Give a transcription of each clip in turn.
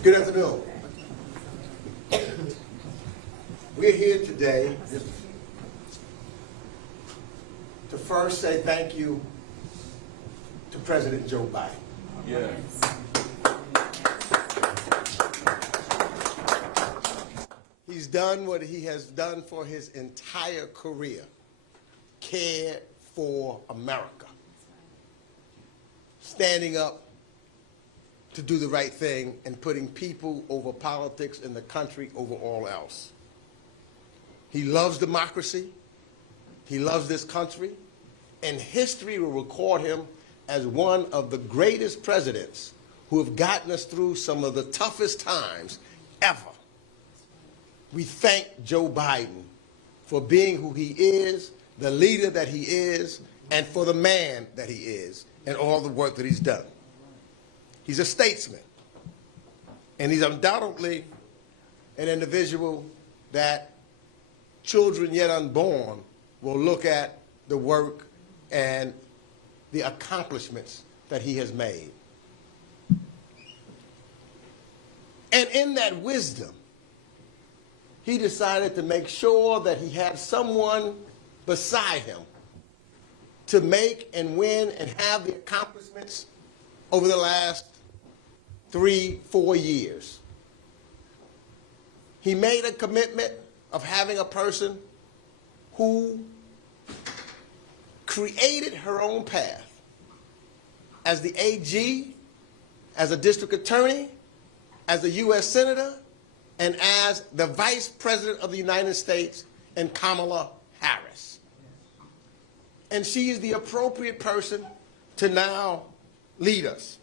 Good afternoon. We're here today to first say thank you to President Joe Biden. Yes. He's done what he has done for his entire career, cared for America, standing up to do the right thing and putting people over politics and the country over all else. He loves democracy, he loves this country, and history will record him as one of the greatest presidents who have gotten us through some of the toughest times ever. We thank Joe Biden for being who he is, the leader that he is, and for the man that he is, and all the work that he's done. He's a statesman, and he's undoubtedly an individual that children yet unborn will look at the work and the accomplishments that he has made. And in that wisdom, he decided to make sure that he had someone beside him to make and win and have the accomplishments over the last 3-4 years. He made a commitment of having a person who created her own path as the AG, as a district attorney, as a U.S. Senator, and as the Vice President of the United States, and Kamala Harris. And she is the appropriate person to now lead us.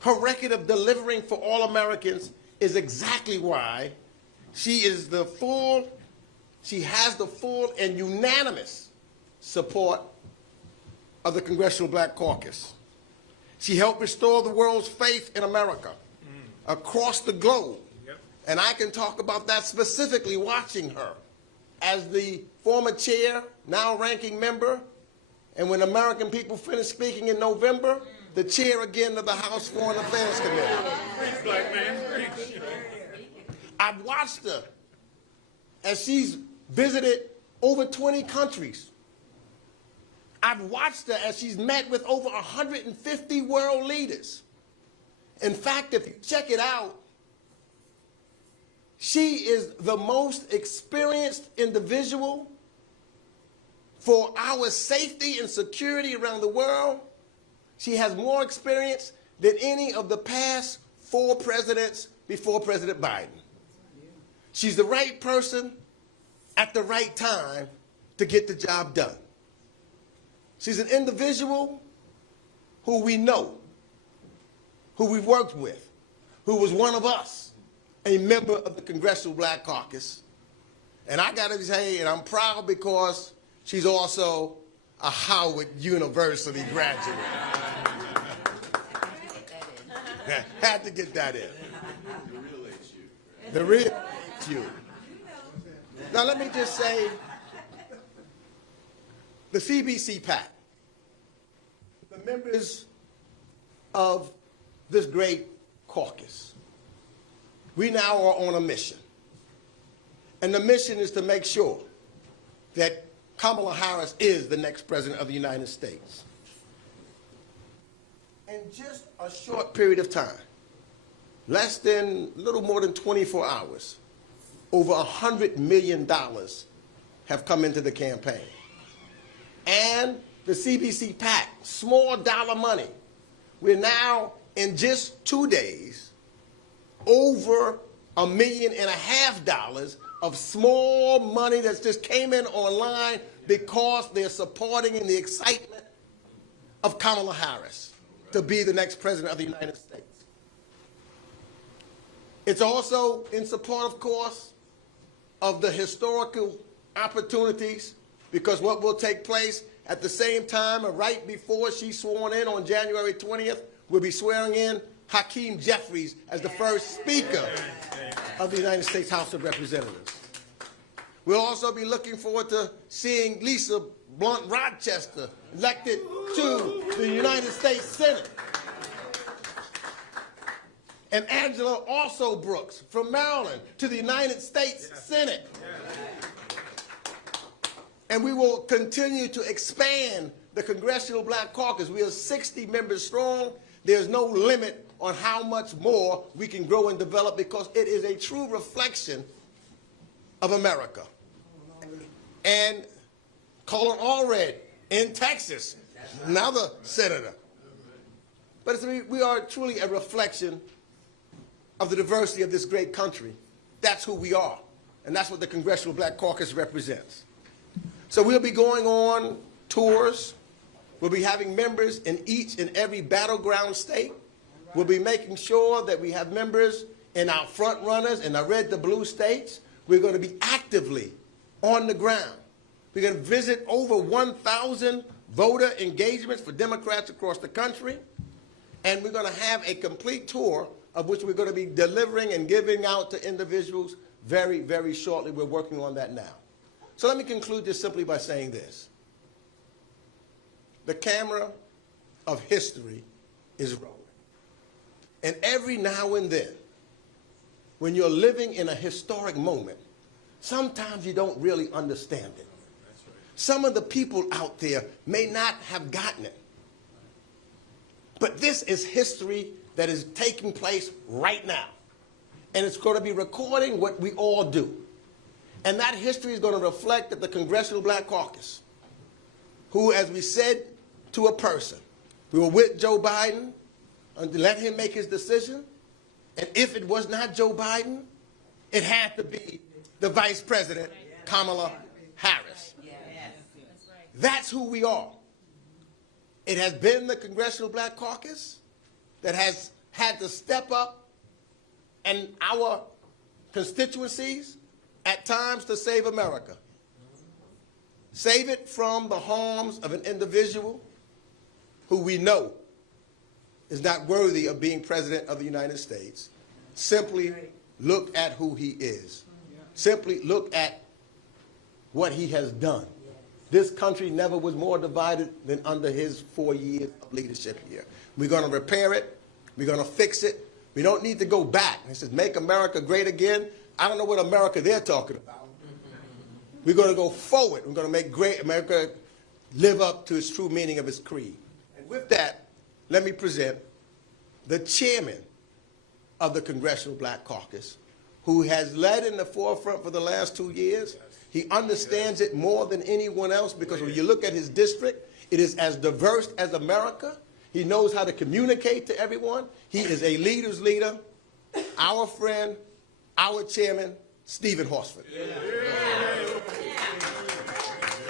Her record of delivering for all Americans is exactly why she has the full and unanimous support of the Congressional Black Caucus. She helped restore the world's faith in America across the globe. And I can talk about that specifically watching her as the former chair, now ranking member, and when American people finish speaking in November, the chair again of the House Foreign Affairs Committee. Preach, black man, preach. I've watched her as she's visited over 20 countries. I've watched her as she's met with over 150 world leaders. In fact, if you check it out, she is the most experienced individual for our safety and security around the world. She has more experience than any of the past 4 presidents before President Biden. She's the right person at the right time to get the job done. She's an individual who we know, who we've worked with, who was one of us, a member of the Congressional Black Caucus. And I gotta say, and I'm proud because she's also a Howard University graduate. Had to get that in. The real HU. Now let me just say, the CBC PAC, the members of this great caucus, we now are on a mission. And the mission is to make sure that Kamala Harris is the next president of the United States. In just a short period of time, less than, a little more than 24 hours, over $100 million have come into the campaign. And the CBC PAC, small dollar money, we're now, in just 2 days, over $1.5 million of small money that just came in online because they're supporting in the excitement of Kamala Harris to be the next president of the United States. It's also in support, of course, of the historical opportunities, because what will take place at the same time or right before she's sworn in on January 20th, we'll be swearing in Hakeem Jeffries as the first Speaker of the United States House of Representatives. We'll also be looking forward to seeing Lisa Blunt Rochester elected to the United States Senate. and Angela also Brooks from Maryland to the United States Senate. And we will continue to expand the Congressional Black Caucus. We are 60 members strong. There's no limit on how much more we can grow and develop because it is a true reflection of America. And Colin Allred in Texas, another senator. But we are truly a reflection of the diversity of this great country. That's who we are. And that's what the Congressional Black Caucus represents. So we'll be going on tours. We'll be having members in each and every battleground state. We'll be making sure that we have members in our front runners in the red to blue states. We're going to be actively on the ground. We're going to visit over 1,000 voter engagements for Democrats across the country. And we're going to have a complete tour of which we're going to be delivering and giving out to individuals very, very shortly. We're working on that now. So let me conclude this simply by saying this. The camera of history is rolling. And every now and then, when you're living in a historic moment, sometimes you don't really understand it. Some of the people out there may not have gotten it. But this is history that is taking place right now. And it's going to be recording what we all do. And that history is going to reflect that the Congressional Black Caucus, who, as we said to a person, we were with Joe Biden and let him make his decision. And if it was not Joe Biden, it had to be the Vice President, Kamala Harris. That's who we are. It has been the Congressional Black Caucus that has had to step up in our constituencies at times to save America. Save it from the harms of an individual who we know is not worthy of being President of the United States. Simply look at who he is. Simply look at what he has done. This country never was more divided than under his 4 years of leadership here. We're going to repair it. We're going to fix it. We don't need to go back. He says, make America great again. I don't know what America they're talking about. We're going to go forward. We're going to make great America live up to its true meaning of its creed. And with that, let me present the chairman of the Congressional Black Caucus, who has led in the forefront for the last 2 years. He understands it more than anyone else because when you look at his district, it is as diverse as America. He knows how to communicate to everyone. He is a leader's leader, our friend, our chairman, Stephen Horsford.